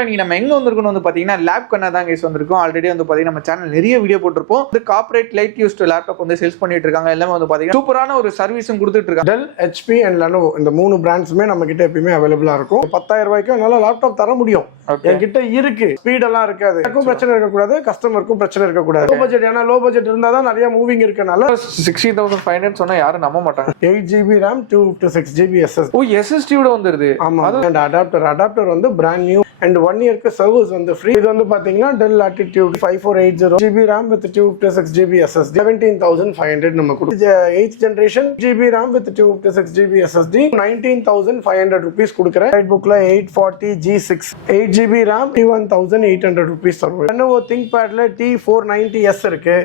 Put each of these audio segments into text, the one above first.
நீங்க நம்ம எங்க வந்திருக்கோம் வந்து பாத்தீங்கன்னா லேப் கண்ணா தான் கைஸ் வந்திருக்கோம். ஆல்ரெடி வந்து பாத்தீங்கன்னா நம்ம சேனல் நிறைய வீடியோ போட்டிருப்போம். வந்து கார்ப்பரேட் லைட் யூஸ்ட் லேப்டாப் வந்து சேல்ஸ் பண்ணிட்டு இருக்காங்க. எல்லாமே வந்து பாத்தீங்கன்னா சூப்பரான ஒரு சர்வீஸும் கொடுத்துட்டு இருக்காங்க. டெல், HP அண்ட் லெனோவோ இந்த மூணு பிராண்ட்ஸுமே நம்ம கிட்ட எப்பயுமே அவைலபிளா இருக்கும். 10,000 ரூபாய்க்கு என்னால லேப்டாப் தர முடியும். என்கிட்ட இருக்கு, ஸ்பீடெல்லாம் இருக்காது, எனக்கும் பிரச்சனை இருக்கக்கூடாது, கஸ்டமருக்கும் பிரச்சனை இருக்கக்கூடாது. லோ பட்ஜெட், ஏன்னா லோ பட்ஜெட் இருந்தா தான் நிறைய மூவிங் இருக்கனால 60,500 சொன்னா யாரும் நம்ப மாட்டாங்க. 8GB RAM 256GB SSD. ஓ SSD ஓட வந்துருது. ஆமா, அண்ட் அடாப்டர் வந்து பிராண்ட் நியூ அண்ட் 1 இயர்க்கு சர்வீஸ் வந்து ஃப்ரீ. இது வந்து பாத்தீங்கன்னா del latitude 5480 GB RAM with 256GB SSD 17,500 நம்ம கொடுத்து 8th generation GB RAM with 256GB SSD 19,500 rupees கொடுக்குறேன். ரைட் புக்ல 840 G6 8GB RAM 21,800 rupees தருவோம். Lenovo ThinkPadல T490S இருக்கு,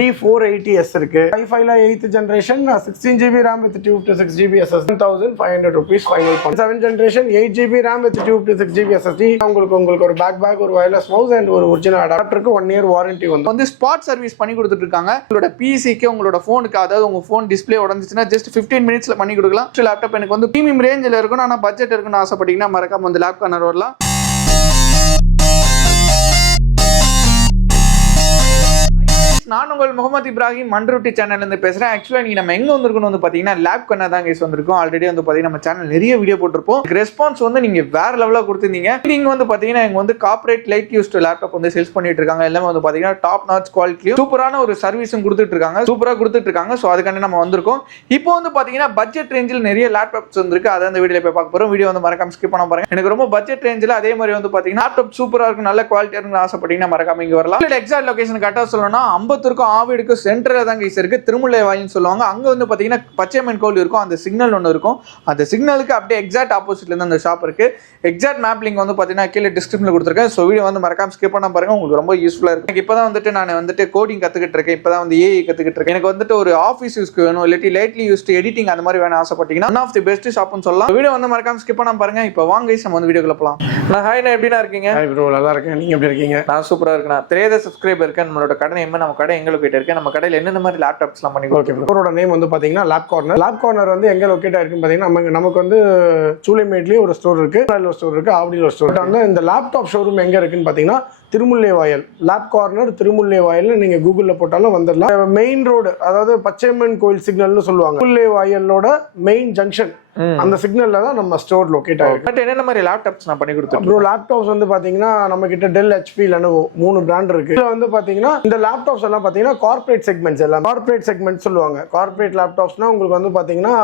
T480S இருக்கு. i5ல 8th generation 16GB RAM with 256GB SSD 1,500 rupees final பண்ணி 7th generation 8GB RAM with 256GB SSD. உங்களுக்கு ஒரு bag ஒரு wireless mouse and ஒரு ஒரிஜினல் அடாப்டருக்கு 1 இயர் வாரண்டி வந்து ஸ்பாட் சர்வீஸ் பண்ணி கொடுத்துட்டு இருக்காங்க. உங்களோட பிசிக்கு உங்களோட போனுக்கு, அதாவது உங்க போன் டிஸ்பிளே உடஞ்சிச்சுன்னா ஜஸ்ட் 15 மினிட்ஸ்ல பண்ணி கொடுக்கலாம். லேப்டாப் எனக்கு வந்து பிரீமியம் ரேஞ்சில் இருக்கணும், ஆனா பட்ஜெட் இருக்குன்னு ஆசைப்பட்டீங்கன்னா மறக்காம வந்து லேப் கார்னர் வரலாம். நான் உங்கள் முகமது இப்ராஹிம் மண்ருட்டி சேனல்ல இருந்து பேசுறேன். ஆக்சுவலா நீங்க நம்ம எங்க வந்திருக்கோம் வந்து பாத்தீங்கன்னா லேப் கண்ணா தான் கைஸ் வந்திருக்கோம். ஆல்ரெடி வந்து பாத்தீங்கன்னா நம்ம சேனல் நிறைய வீடியோ போட்டிருப்போம். ரெஸ்பான்ஸ் வந்து நீங்க வேற லெவலா கொடுத்திருந்தீங்க. நீங்க வந்து பாத்தீங்கன்னா எங்க வந்து கார்ப்பரேட் லைட் யூஸ்ட் லேப்டாப் வந்து சேல்ஸ் பண்ணிட்டு இருக்காங்க. எல்லாமே வந்து பாத்தீங்கன்னா டாப் நாட்ச் குவாலிட்டியும் சூப்பரான ஒரு சர்வீஸும் கொடுத்துட்டு இருக்காங்க. சூப்பரா கொடுத்துட்டு இருக்காங்க. சோ அதுக்காண்டி நம்ம வந்திருக்கோம். இப்போ வந்து பாத்தீங்கன்னா பட்ஜெட் ரேஞ்சில் நிறைய லேப்டாப்ஸ் வந்திருக்கு. அதை அந்த வீடியோல போய் பார்க்க போறோம். வீடியோ வந்து மறக்காம ஸ்கிப் பண்ண பாருங்க. எனக்கு ரொம்ப பட்ஜெட் ரேஞ்சில் அதே மாதிரி வந்து பாத்தீங்கன்னா லேப்டாப் சூப்பரா இருக்கும், நல்ல குவாலிட்டியா இருக்குன்னு ஆசைப்பட்டீங்கன்னா மறக்காம இங்க வரலாம். எக்ஸாக்ட் லொகேஷன் கரெக்டா சொல்லணும்னா அம்பத்தூருக்கும் ஆவிடுக்கும் சென்டர்ல தான் கைஸ் இருக்கு. திருமுல்லை வாயில்னு சொல்லுவாங்க. அங்க வந்து பாத்தீங்கன்னா பச்சையம்மன் கோவில் இருக்கும், அந்த சிக்னல் ஒன்று இருக்கும். அந்த சிக்னலுக்கு அப்படியே எக்ஸாக்ட் ஆப்போசிட்ல இருந்து அந்த ஷாப் இருக்கு. எக்ஸாக்ட் மேப் லிங்க் வந்து பாத்தீங்கன்னா கீழே டிஸ்கிரிப்ஷன்ல கொடுத்துருக்கேன். ஸோ வீடியோ வந்து மறக்காம ஸ்கிப் பண்ண பாருங்க, உங்களுக்கு ரொம்ப யூஸ்ஃபுல்லா இருக்கு. எனக்கு இப்பதான் வந்துட்டு நான் வந்துட்டு கோடிங் கத்துக்கிட்டு இருக்கேன். இப்பதான் வந்து ஏஐ கத்துக்கிட்டு இருக்கேன். எனக்கு வந்துட்டு ஒரு ஆஃபீஸ் யூஸ்க்கு வேணும், இல்லாட்டி லைட்லி யூஸ்ட் எடிட்டிங் அந்த மாதிரி வேணும் ஆசைப்பட்டீங்கன்னா ஒன் ஆஃப் தி பெஸ்ட் ஷாப்னு சொல்லலாம். வீடியோ வந்து மறக்காம ஸ்கிப் பண்ண பாருங்க. இப்போ வாங்க கைஸ் நம்ம வந்து வீடியோக்குள்ள போலாம். நான் ஹாய், நான் எப்படினா இருக்கீங்க? ஹாய் ப்ரோ, நல்லா இருக்கேன். நீங்க எப்படி இருக்கீங்க? நான் சூப்பரா இருக்கேன். தெரியாத சப்ஸ்கிரைபர் இருக்கேன். நம்மளோட கடை என்ன, நம்ம கடை எங்க லொகேட் இருக்கு, நம்ம கடையில் என்னென்ன மாதிரி லேப்டாப்ஸ்லாம் பண்ணி ஓகே ப்ரோ. அவரோட நேம் வந்து பாத்தீங்கன்னா லேப் கார்னர். லேப் கார்னர் வந்து எங்க லொகேட் ஆயிருக்குன்னு பாத்தீங்கன்னா நமக்கு வந்து சூளைமேட்லயே ஒரு ஸ்டோர் இருக்கு, ஒரு ஸ்டோர் இருக்கு, ஆவடியில் ஒரு ஸ்டோர். வந்து இந்த லேப்டாப் ஷோரூம் எங்க இருக்குன்னு பாத்தீங்கன்னா திருமுல்லை வாயில். லேப் கார்னர் திருமுல்லை வாயில் நீங்க கூகுள்ல போட்டாலும் வந்துடலாம். மெயின் ரோடு, அதாவது பச்சையம்மன் கோயில் சிக்னல்னு சொல்லுவாங்க. திருமுல்லை வாயிலோட மெயின் ஜங்ஷன் அந்த சிக்னல்ல தான் நம்ம ஸ்டோர் லொகேட் ஆயிருக்கு. பட் என்னென்ன மாதிரி லேப்டாப்ஸ் நான் பண்ணி கொடுத்தேன் ப்ரோ? லேப்டாப்ஸ் வந்து பாத்தீங்கன்னா நம்ம கிட்ட டெல், HP, லெனோவோ 3 பிராண்ட் இருக்கு. இதுல வந்து பாத்தீங்கன்னா இந்த லேப்டாப்ஸ் எல்லாம் பாத்தீங்கன்னா கார்ப்பரேட் செக்மெண்ட்ஸ், எல்லாம் கார்ப்பரேட் செக்மெண்ட் சொல்லுவாங்க. கார்ப்பரேட் லேப்டாப்ஸ்னா உங்களுக்கு வந்து பாத்தீங்கன்னா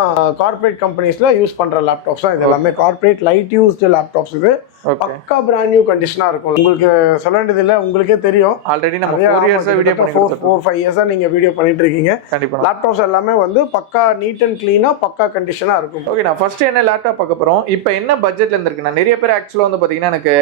கார்ப்பரேட் கம்பெனிஸ்ல யூஸ் பண்ற லேப்டாப்ஸ் தான் இது எல்லாமே. கார்ப்பரேட் லைட் யூஸ்டு லேப்டாப்ஸ் இது. பக்கா பிராண்ட் நியூ கண்டிஷனா இருக்கும். உங்களுக்கு சொல்ல வேண்டியது இல்ல, உங்களுக்கே தெரியும். ஆல்ரெடி நம்ம 4 இயர்ஸா வீடியோ பண்ணி 4-5 இயர்ஸா நீங்க வீடியோ பண்ணிட்டு இருக்கீங்க. கண்டிப்பா லேப்டாப்ஸ் எல்லாமே வந்து பக்கா நீட் அண்ட் கிளீனா பக்கா கண்டிஷனா இருக்கும். ஓகே, நான் ஃபர்ஸ்ட் என்ன லேப்டாப் பார்க்க போறோம். இப்போ என்ன பட்ஜெட்ல இருக்கு? நான் நிறைய பேர் ஆக்சுவலா வந்து பாத்தீங்கன்னா எனக்கு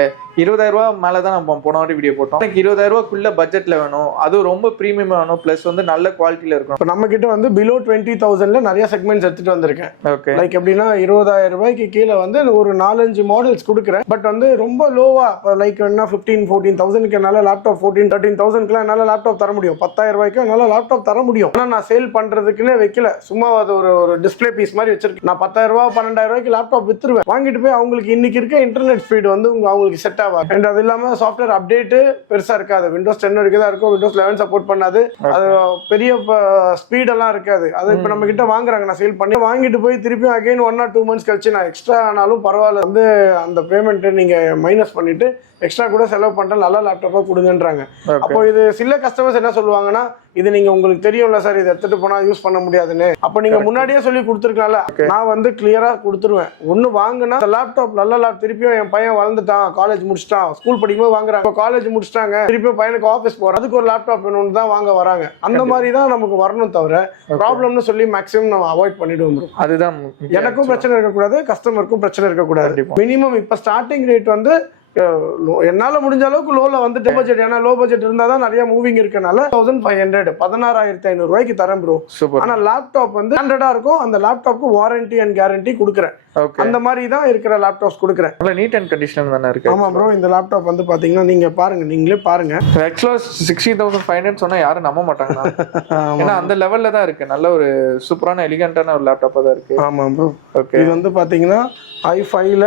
20,000 ரூபாய் மேல தான் நம்ம போன வாட்டி வீடியோ போட்டோம். எனக்கு 20,000 ரூபாய்க்குள்ள பட்ஜெட்ல வேணும், அது ரொம்ப பிரீமியம் வேணும், பிளஸ் வந்து நல்ல குவாலிட்டில இருக்கும். இப்போ நம்ம கிட்ட வந்து பிலோ 20,000ல நிறைய செக்மெண்ட்ஸ் எடுத்துட்டு வந்திருக்கேன். ஓகே, லைக் எப்படின்னா 20,000 ரூபாய்க்கு கீழே வந்து ஒரு 4-5 மாடல்ஸ் கொடுக்குறேன். பட் வந்து ரொம்ப லோவா, லைக் என்ன 15-14,000க்கு என்னால லேப்டாப் 14-13,000க்குலாம் என்னால லேப்டாப் தர முடியும். 10,000 ரூபாய்க்கு என்னால லேப்டாப் தர முடியும். ஆனா நான் சேல் பண்றதுக்குன்னே வைக்கல, சும்மா அது ஒரு டிஸ்பிளே பீஸ் மாதிரி வச்சிருக்கேன். நான் 10,000 ரூபாய் 12,000 ரூபாய்க்கு லேப்டாப் வித்துருவேன். வாங்கிட்டு போய் அவங்களுக்கு இன்னைக்கு இருக்க இன்டர்நெட் ஸ்பீட் வந்து அவங்களுக்கு செட் ஆகாது. அண்ட் அது இல்லாம சாஃப்ட்வேர் அப்டேட் பெருசா இருக்காது. Windows 10 வரைக்கும் இருக்கும், Windows 11 சப்போர்ட் பண்ணாது. அது பெரிய ஸ்பீட் எல்லாம் இருக்காது. அது இப்ப நம்ம கிட்ட வாங்குறாங்க, நான் சேல் பண்ணி வாங்கிட்டு போய் திருப்பி அகைன் 1 or 2 months கழிச்சு நான் எக்ஸ்ட்ரா ஆனாலும் பரவாயில்ல, வந்து அந்த பேமெண்ட் நீங்க மைனஸ் பண்ணிட்டு எக்ஸ்ட்ரா கூட செலவு பண்ற நல்ல லேப்டாப்பா கொடுங்கன்றாங்க. அப்போ இது சில கஸ்டமர்ஸ் என்ன சொல்லுவாங்கன்னா, இது நீங்க உங்களுக்கு தெரியும்ல சார், இதை எடுத்துட்டு போனா யூஸ் பண்ண முடியாதுன்னு. அப்ப நீங்க முன்னாடியே சொல்லி கொடுத்துருக்கலாம்ல. நான் வந்து கிளியரா கொடுத்துருவேன். ஒண்ணு வாங்கினா லேப்டாப் நல்ல லேப், திருப்பியும் என் பையன் வளர்ந்துட்டான், காலேஜ் முடிச்சிட்டான், ஸ்கூல் படிக்கும்போது வாங்குறாங்க, காலேஜ் முடிச்சிட்டாங்க, திருப்பியும் பையனுக்கு ஆஃபீஸ் போறோம், அதுக்கு ஒரு லேப்டாப் வேணும்னு தான் வாங்க வராங்க. அந்த மாதிரி தான் நமக்கு வரணும், தவிர ப்ராப்ளம்னு சொல்லி மேக்ஸிமம் நம்ம அவாய்ட் பண்ணிடுவோம். அதுதான் எனக்கும் பிரச்சனை இருக்கக்கூடாது, கஸ்டமருக்கும் பிரச்சனை இருக்கக்கூடாது. மினிமம் இப்ப ஸ்டார்டிங் ரேட் வந்து என்னால முடிஞ்ச அளவுக்கு லோல வந்துட்டு பட்ஜெட், ஏன்னா லோ பட்ஜெட் இருந்தா தான் நிறைய மூவிங் இருக்கனால 1500 16,500 ரூபாய்க்கு தரேன் ப்ரோ. ஆனா லேப்டாப் வந்து ஸ்டாண்டர்டா இருக்கும். அந்த லேப்டாப்க்கு வாரண்டி அண்ட் கேரண்டி கொடுக்குறேன். அந்த மாதிரி தான் இருக்கிற லேப்டாப்ஸ் கொடுக்குறேன். நீட் அண்ட் கண்டிஷன் தானே இருக்கு. ஆமா ப்ரோ, இந்த லேப்டாப் வந்து பாத்தீங்கன்னா நீங்க பாருங்க, நீங்களே பாருங்க. ஆக்சுவலா 60,500 சொன்னா யாரும் நம்ப மாட்டாங்க. ஏன்னா அந்த லெவல்ல தான் இருக்கு. நல்ல ஒரு சூப்பரான எலிகண்டான ஒரு லேப்டாப்பா தான் இருக்கு. ஆமா ப்ரோ. ஓகே, இது வந்து பாத்தீங்கன்னா i5ல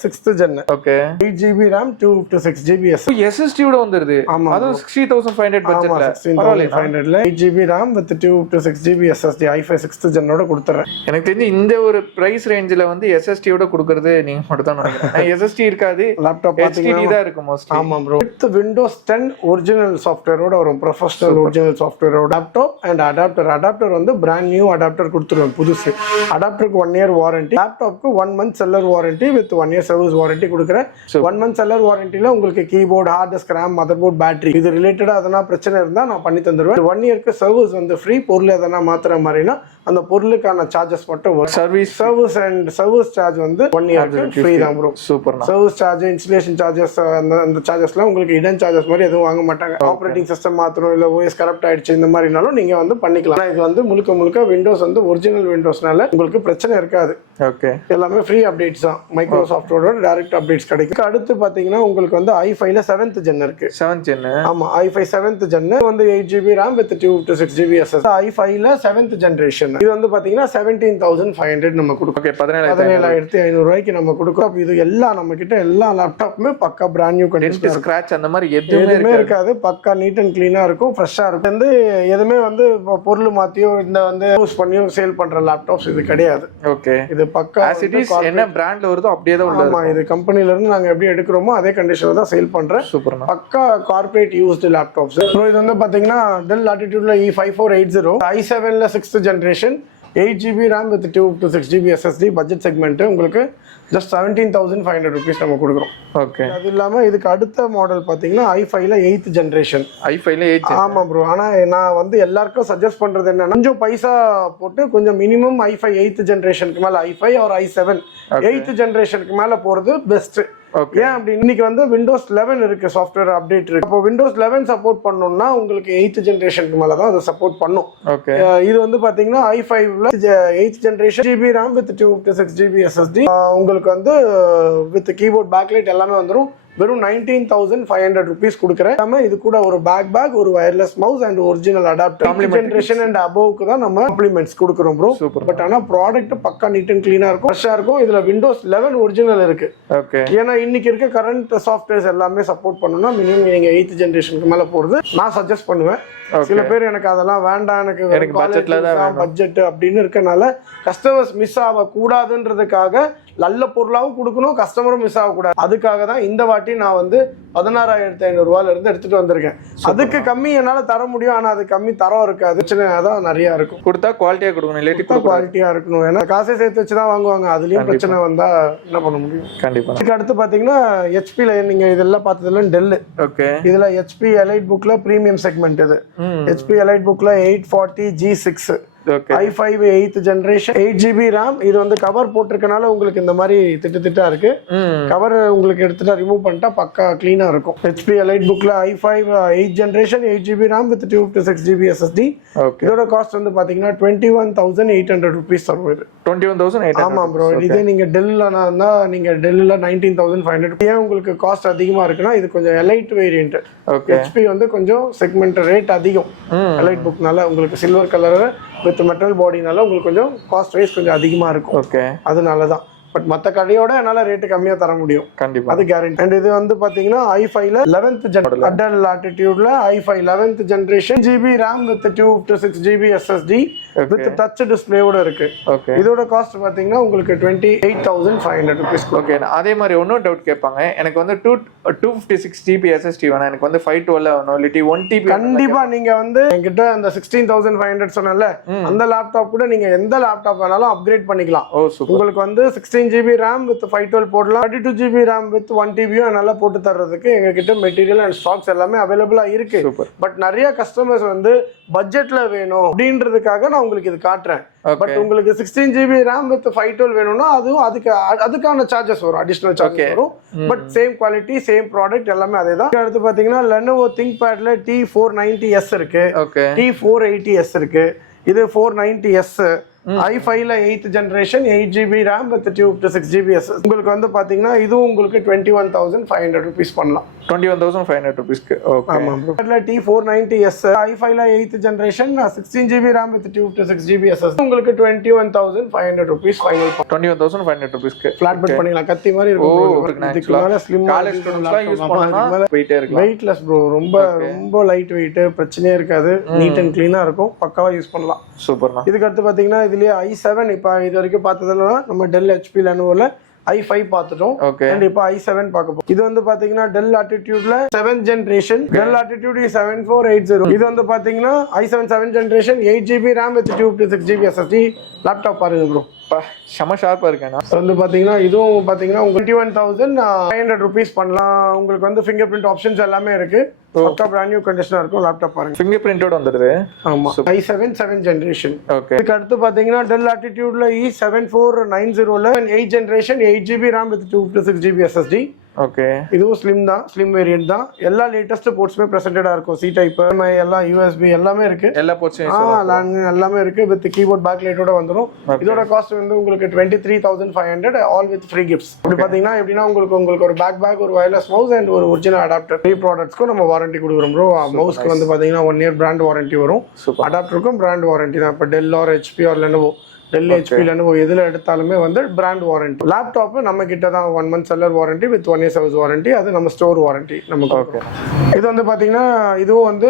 6th gen. Okay, 8GB 8GB RAM 256GB SSD ஓட வந்துருது. ஆமா. அது 60500 பட்ஜெட்ல. 16500ல 8GB RAM with 256GB SSD i5 6th gen ஓட கொடுத்துறேன். எனக்கு தெரிஞ்சு இந்த ஒரு பிரைஸ் ரேஞ்சில வந்து SSD ஓட கொடுக்கிறது நீங்க மட்டும் தான் நினைக்கிறேன். SSD இருக்காது, லேப்டாப் HDD தான் இருக்கும் மோஸ்ட்லி. ஆமா ப்ரோ. வித் Windows 10 ஒரிஜினல் சாஃப்ட்வேரோட வரும், ப்ரொஃபஷனல் ஒரிஜினல் சாஃப்ட்வேரோட லேப்டாப் அண்ட் அடாப்டர் வந்து பிராண்ட் நியூ அடாப்டர் கொடுத்துருவேன், புதுசு. அடாப்டருக்கு 1 year வாரண்டி, லேப்டாப்க்கு 1 month seller warranty with 1 year service warranty கொடுக்குறேன். 1 month செல்லர் வாரண்டில உங்களுக்கு keyboard, hard disk, RAM, motherboard, battery இது ரிலேட்டடா எதனா பிரச்சனை இருந்தா நான் பண்ணி தந்துடுவேன். 1 yearக்கு சர்வீஸ் வந்து ஃப்ரீ. பொருள் எதனா மாத்துற மாதிரினா அந்த பொருளுக்கான சார்ஜஸ் மட்டும் வரும். சர்வீஸ் அண்ட் சர்வீஸ் சார்ஜ் வந்து 1 yearக்கு ஃப்ரீ தான் bro. Super. Service charge, installation charges, அந்த சார்ஜஸ்லாம் உங்களுக்கு இடன் சார்ஜஸ் மாதிரி எதுவும் வாங்க மாட்டாங்க. ஆப்ரேட்டிங் சிஸ்டம் மாத்தணும் இல்ல OS கரப்ட் ஆயிடுச்சு இந்த மாதிரினாலும் நீங்க வந்து பண்ணிக்கலாம். இது வந்து முழுக்க விண்டோஸ் வந்து ஒரிஜினல் விண்டோஸ்னால உங்களுக்கு பிரச்சனை இருக்காது. ஓகே. எல்லாமே ஃப்ரீ அப்டேட்ஸ் தான். மைக்ரோசாஃப்ட்டோட டைரக்ட் அப்டேட்ஸ் கிடைக்கும். அடுத்து பாத்தீங்கன்னா உங்களுக்கு வந்து i5ல 7th gen இருக்கு. 7th gen. ஆமா, i5 7th gen வந்து 8GB RAM with 256GB SSD. i5ல 7th generation. இது வந்து பாத்தீங்கன்னா 17500 நம்ம கொடுக்கும். ஓகே. 17500 ரூபாய்க்கு நம்ம கொடுக்கிறோம். இது எல்லாம் நம்ம கிட்ட எல்லா லேப்டாப்புமே பக்கா பிராண்ட் நியூ கண்டிஷன், ஸ்கிராட்ச் அந்த மாதிரி எதுவுமே இருக்காது. பக்கா நீட் அண்ட் கிளீனா இருக்கும், ஃப்ரெஷ்ஷா இருக்கும். வந்து எதுவுமே வந்து பொருள் மாத்தியோ இந்த வந்து யூஸ் பண்ணியோ சேல் பண்ற லேப்டாப்ஸ் இது கிடையாது. ஓகே. இது பக்கா as it is என்ன பிராண்ட்ல வருதோ அப்படியே தான் உள்ளது. ஆமா, இது கம்பெனில இருந்து நாங்க எப்படி எடுக்கிறோமோ அதே கண்டிஷன்ல தான் சேல் பண்றேன். சூப்பர். பக்கா கார்ப்பரேட் யூஸ்டு லேப்டாப்ஸ். ப்ரோ இது வந்து பாத்தீங்கன்னா Dell Latitudeல E5480 i7ல 6th generation 8GB RAM with 256GB SSD budget segment உங்களுக்கு just 17,500 rupees நம்ம கொடுக்குறோம். ஓகே. அது இல்லாம இதுக்கு அடுத்த மாடல் பாத்தீங்கன்னா i5ல 8th generation. i5ல 8th. ஆமா ப்ரோ. ஆனா நான் வந்து எல்லாருக்கும் சஜஸ்ட் பண்றது என்னன்னா கொஞ்சம் பைசா போட்டு கொஞ்சம் மினிமம் i5 8th generationக்கு மேல i5 or i7 8th generationக்கு மேல போறது பெஸ்ட். ஏன் அப்படி இன்னைக்கு வந்து Windows 11 இருக்கு, சாஃப்ட்வேர் அப்டேட் இருக்கு. அப்போ Windows 11 சப்போர்ட் பண்ணனும்னா உங்களுக்கு 8th ஜெனரேஷனுக்கு மேல தான் அது சப்போர்ட் பண்ணும். ஓகே. இது வந்து பாத்தீங்கன்னா i5ல 8th generation GB RAM with 256GB SSD உங்களுக்கு வந்து வித் கீபோர்ட், பேக்லைட் எல்லாமே வந்துரும். வெறும் 19,500 rupees கொடுக்குறேன். நம்ம இது கூட ஒரு பேக், ஒரு wireless mouse and original adapter generation and அபோவ்க்கு தான் நம்ம காம்ப்ளிமெண்ட்ஸ் கொடுக்குறோம் ப்ரோ. பட் ஆனா ப்ராடக்ட் பக்கா நீட் அண்ட் கிளீனா இருக்கும், ஃப்ரெஷ்ஷா இருக்கும். இதுல Windows 11 ஒரிஜினல் இருக்கு. ஓகே. ஏன்னா இன்னைக்கு இருக்க கரண்ட் சாஃப்ட்வேர்ஸ் எல்லாமே சப்போர்ட் பண்ணனும்னா மினிமம் நீங்க 8th ஜெனரேஷனுக்கு மேல போறது நான் சஜஸ்ட் பண்ணுவேன். சில பேர் எனக்கு அதெல்லாம் வேண்டாம், எனக்கு பட்ஜெட்ல தான் பட்ஜெட் அப்படின்னு இருக்கனால கஸ்டமர்ஸ் மிஸ் ஆக கூடாதுன்றதுக்காக நல்ல பொருளாவும் கொடுக்கணும், கஸ்டமரும் மிஸ் ஆகக்கூடாது. அதுக்காக தான் இந்த வாட்டி நான் வந்து 16,500 ரூபாயில இருந்து எடுத்துட்டு வந்திருக்கேன். அதுக்கு கம்மி என்னால தர முடியும், ஆனா அது கம்மி தரம் இருக்காது. பிரச்சனை தான் நிறைய இருக்கும். கொடுத்தா குவாலிட்டியா கொடுக்கணும், இல்லாட்டி குவாலிட்டியா இருக்கணும். ஏன்னா காசை சேர்த்து வச்சுதான் வாங்குவாங்க, அதுலயும் பிரச்சனை வந்தா என்ன பண்ண முடியும்? கண்டிப்பா. இதுக்கு அடுத்து பாத்தீங்கன்னா ஹெச்பில நீங்க இதெல்லாம் பார்த்ததுல டெல். ஓகே. இதுல HP எலைட் புக்ல பிரீமியம் செக்மெண்ட் இது. HP எலைட் புக்ல 840 G6 i5 8th generation 8GB RAM. இது வந்து கவர் போட்டிருக்கனால உங்களுக்கு இந்த மாதிரி திட்டா இருக்கு. கவர் உங்களுக்கு எடுத்துட்டா ரிமூவ் பண்ணிட்டா பக்கா கிளீனா இருக்கும். HP எலைட் புக்ல i5 8th generation 8GB RAM with 256GB SSD. இதோட காஸ்ட் வந்து பாத்தீங்கன்னா 21,800 rupees தரும். இது 21,800. ஆமா ப்ரோ. இதே நீங்க டெல்ல இருந்தா நீங்க டெல்ல 19,500. ஏன் உங்களுக்கு காஸ்ட் அதிகமா இருக்குன்னா இது கொஞ்சம் எலைட் வேரியன்ட். HP வந்து கொஞ்சம் செக்மெண்ட் ரேட் அதிகம். எலைட் புக்னால உங்களுக்கு சில்வர் கலர் வித் மெட்டல் பாடினால உங்களுக்கு கொஞ்சம் காஸ்ட் வைஸ் கொஞ்சம் அதிகமா இருக்கும். ஓகே. அதனால தான். பட் மற்ற கடையோட என்னால ரேட்டு கம்மியா தர முடியும், கண்டிப்பா, அது கேரண்டி. அண்ட் இது வந்து பாத்தீங்கன்னா i5ல 11th generation Dell Latitudeல i5 11th generation GB RAM with 256GB SSD with touch டிஸ்ப்ளேயோட இருக்கு. ஓகே. இதோட காஸ்ட் பாத்தீங்கன்னா உங்களுக்கு 28,500 rupees. ஓகே. அதே மாதிரி இன்னொரு டவுட் கேட்பாங்க, எனக்கு வந்து 256GB SSD வேணாம், எனக்கு வந்து 512 வேணும், இல்லாட்டி 1TB. கண்டிப்பா நீங்க வந்து என்கிட்ட அந்த 16,500 சொன்னல அந்த லேப்டாப் கூட நீங்க எந்த லேப்டாப் வேணாலும் அப்கிரேட் பண்ணிக்கலாம். உங்களுக்கு வந்து 16GB RAM with 512 போடலாம், 32GB RAM with 1TB நல்லா போட்டு தர்றதுக்கு எங்க கிட்ட மெட்டீரியல் அண்ட் ஸ்டாக்ஸ் எல்லாமே அவைலபிளா இருக்கு. பட் நிறைய கஸ்டமர்ஸ் வந்து பட்ஜெட்ல வேணும் அப்படின்றதுக்காக நான் உங்களுக்கு இது காட்டுறேன். பட் உங்களுக்கு 16GB RAM with 512 வேணும்னா அதுவும் அதுக்கான சார்ஜஸ் வரும், அடிஷனல் சார்ஜஸ் வரும். But same quality same product எல்லாமே அதே தான். அடுத்து பாத்தீங்கன்னா Lenovo ThinkPadல T490S இருக்கு, T480S இருக்கு, இது 490S. i5ல 8th generation 8GB RAM with 256GB SS. உங்களுக்கு வந்து பாத்தீங்கன்னா இதுவும் உங்களுக்கு 21,500 rupees பண்ணலாம். 21,500 rupeesக்கு. ஓகே. ஆமா bro. அதுல T490S i5ல 8th generation 16GB RAM with 256GB SS. உங்களுக்கு 21,500 rupees ஃபைனல். 21,500 rupeesக்கு. ஃபிளாட் பெட் பண்ணிக்கலாம். கத்தி மாதிரி இருக்கும் bro. இதுக்கு மேல ஸ்லிம் காலேஜ் ஸ்டூடண்ட்ஸ்லாம் யூஸ் பண்ணலாம். வெயிட்டே இருக்கலாம். Weightless bro. ரொம்ப லைட் வெயிட், பிரச்சனையே இருக்காது. நீட் அண்ட் க்ளீனா இருக்கும். பக்காவா யூஸ் பண்ணலாம். சூப்பர்ண்ணா. இதுக்கு அடுத்து பாத்தீங்கன்னா இதுலயே i7 இப்ப இது வரைக்கும் பார்த்ததுல நம்ம டெல் HP Lenovoல i5 பார்த்துட்டோம். அண்ட் இப்போ i7 பார்க்க போறோம். இது வந்து பாத்தீங்கன்னா டெல் ஆட்டிடியூட்ல 7th ஜெனரேஷன் டெல் ஆட்டிடியூட் 7480. இது வந்து பாத்தீங்கன்னா i7 7th generation 8GB RAM with 256GB SSD laptop பாருங்க ப்ரோ. செம ஷார்ப்பா இருக்கேன். வந்து பாத்தீங்கன்னா இதுவும் பாத்தீங்கன்னா 21,500 rupees பண்ணலாம். உங்களுக்கு வந்து ஃபிங்கர் பிரிண்ட் ஆப்ஷன்ஸ் எல்லாமே இருக்கு. பக்கா பிராண்ட் நியூ கண்டிஷனா இருக்கும். லேப்டாப் பாருங்க. ஃபிங்கர் பிரிண்டோட வந்துடுது. ஆமா. i7 7th generation. ஓகே. இதுக்கு அடுத்து பாத்தீங்கன்னா டெல் ஆட்டிடியூட்ல E7490ல 8th generation 8GB RAM with 256GB SSD. Okay. இதுவும் ஸ்லிம் தான், ஸ்லிம் வேரியன்ட் தான். எல்லா லேட்டஸ்ட் போர்ட்ஸ்மே பிரசன்டடா இருக்கும். சி டைப், எல்லாம் USB எல்லாமே இருக்கு. எல்லா போர்ட்ஸும் எல்லாமே இருக்கு. வித் கீபோர்ட் பேக் லைட்டோட வந்துரும். இதோட காஸ்ட் வந்து உங்களுக்கு 23,500 ஆல் வித் ஃப்ரீ கிஃப்ட்ஸ். இப்படி பாத்தீங்கன்னா எப்படின்னா உங்களுக்கு ஒரு பேக், ஒரு வயர்லெஸ் மவுஸ் அண்ட் ஒரு ஒரிஜினல் அடாப்டர். 3 ப்ராடக்ட்ஸ்க்கும் நம்ம வாரண்டி கொடுக்குறோம் ப்ரோ. மவுஸ்க்கு வந்து பாத்தீங்கன்னா 1 year பிராண்ட் வாரண்டி வரும். அடாப்டருக்கும் பிராண்ட் வாரண்டி தான். இப்போ Dell or HP or Lenovo, Dell HP Lenovo எதுல எடுத்தாலுமே வந்து பிராண்ட் வாரண்டி. லேப்டாப் நம்ம கிட்ட தான் 1 month seller warranty with 1 year service warranty. அது நம்ம ஸ்டோர் வாரண்டி நமக்கு. ஓகே. இது வந்து பாத்தீங்கன்னா இதுவும் வந்து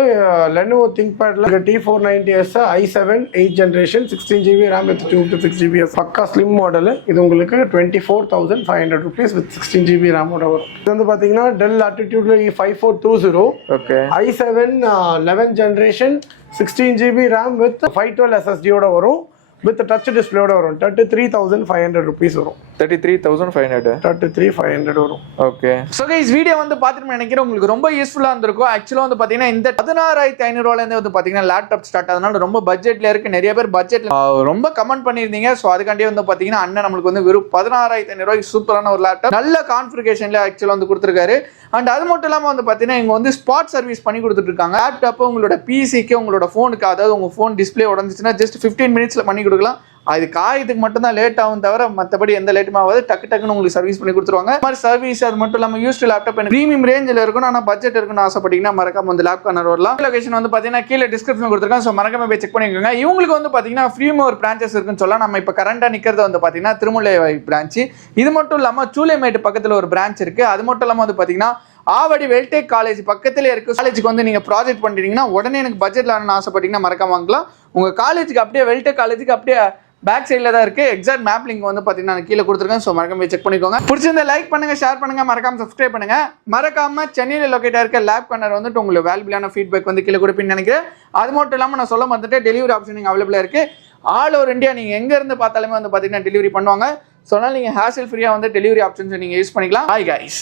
Lenovo ThinkPadல T490S i7 8th generation 16GB RAM with 256GB பக்கா ஸ்லிம் மாடல். இது உங்களுக்கு 24,500 rupees with 16GB RAM ஓட வரும். இது வந்து பாத்தீங்கன்னா டெல் ஆட்டிடியூட்ல E5420. Okay. i7 11th generation 16GB RAM with 512 SSD ஓட வரும். வித் டச் டிஸ்பிளேயோட வரும். 33,500 rupees வரும். 33,500. 33,500 வரும். ஓகே. சோ गाइस வீடியோ வந்து பாத்துட்டு நினைக்கிறேன் உங்களுக்கு ரொம்ப யூஸ்ஃபுல்லா இருந்திருக்கும். ஆக்சுவலா வந்து பாத்தீங்கன்னா இந்த 16,500 ரூபாயில இருந்து வந்து பாத்தீங்கன்னா லேப்டாப் ஸ்டார்ட் ஆனதுனால ரொம்ப பட்ஜெட்ல இருக்கு. நிறைய பேர் பட்ஜெட்ல ரொம்ப கமெண்ட் பண்ணிருந்தீங்க. சோ அதுக்காண்டி வந்து பாத்தீங்கன்னா அண்ணன் நம்மளுக்கு வந்து வெறும் 16,500 ரூபாய்க்கு சூப்பரான ஒரு லேப்டாப் நல்ல கான்ஃபிகரேஷன்ல ஆக்சுவலா வந்து கொடுத்துருக்காரு. அண்ட் அது மட்டும் இல்லாம வந்து பாத்தீங்கன்னா இங்க வந்து ஸ்பாட் சர்வீஸ் பண்ணி கொடுத்துட்டு இருக்காங்க. லேப்டாப் உங்களோட பிசிக்கு, உங்களோட போனுக்கு, அதாவது உங்க போன் டிஸ்பிளே உடஞ்சிச்சுன்னா ஜஸ்ட் 15 minutesல பண்ணி கொடுக்கலாம். அது காயத்துக்கு மட்டும் தான் லேட் ஆகும் தவிர மற்றபடி எந்த லேட்டுமே ஆகாது. டக்குன்னு உங்களுக்கு சர்வீஸ் பண்ணி கொடுத்துருவாங்க. இந்த மாதிரி சர்வீஸ் அது மட்டும் இல்லாமல் யூஸ்டு லேப்டாப் எனக்கு ப்ரீமியம் ரேஞ்சில் இருக்கணும், ஆனால் பட்ஜெட் இருக்குன்னு ஆசைப்பட்டீங்கன்னா மறக்காம வந்து லேப் கார்னர் வரலாம். லொகேஷன் வந்து பார்த்தீங்கன்னா கீழே டிஸ்கிரிப்ஷன் கொடுத்துருக்கேன். ஸோ மறக்காம போய் செக் பண்ணிக்கோங்க. இவங்களுக்கு வந்து பார்த்தீங்கன்னா ஃப்ரீமா ஒரு பிரான்ச்சஸ் இருக்குன்னு சொல்லலாம். நம்ம இப்போ கரண்டாக நிற்கிறது வந்து பார்த்தீங்கன்னா திருமுல்லை பிரான்ச்சு. இது மட்டும் இல்லாமல் சூளைமேட்டு பக்கத்தில் ஒரு பிரான்ச் இருக்கு. அது மட்டும் இல்லாமல் வந்து பார்த்தீங்கன்னா ஆவடி வெல்டெக் காலேஜ் பக்கத்துல இருக்கு. காலேஜுக்கு வந்து நீங்க ப்ராஜெக்ட் பண்றீங்கன்னா உடனே எனக்கு பட்ஜெட்ல ஆசைப்பட்டீங்கன்னா மறக்காம வாங்கலாம். உங்க காலேஜுக்கு அப்படியே வெல்டெக் காலேஜுக்கு அப்படியே பேக் சைடில் தான் இருக்கு. எக்ஸாக்ட் மேப் லிங்க் வந்து பார்த்தீங்கன்னா நான் கீழே கொடுத்துருக்கேன். ஸோ மறக்காம செக் பண்ணிக்கோங்க. பிடிச்சிருந்தா லைக் பண்ணுங்க, ஷேர் பண்ணுங்க, மறக்காம சப்ஸ்கிரைப் பண்ணுங்க. மறக்காம சென்னையில் லொக்கேட்டாக இருக்க லேப் கார்னர் வந்துட்டு உங்களுக்கு வேல்யூபிளான ஃபீட்பேக் வந்து கீழே கொடுப்பீங்கன்னு நினைக்கிறேன். அது மட்டும் இல்லாமல் நான் சொல்ல வந்துட்டு டெலிவரி ஆப்ஷன் அவைலபிளாக இருக்கு. ஆல் ஓவர் இந்தியா நீங்க எங்க இருந்து பார்த்தாலுமே வந்து பார்த்தீங்கன்னா டெலிவரி பண்ணுவாங்க. ஸோ அதனால நீங்க ஹேசல் ஃப்ரீயா வந்து டெலிவரி ஆப்ஷன்ஸ் நீங்க யூஸ் பண்ணிக்கலாம். Hi guys.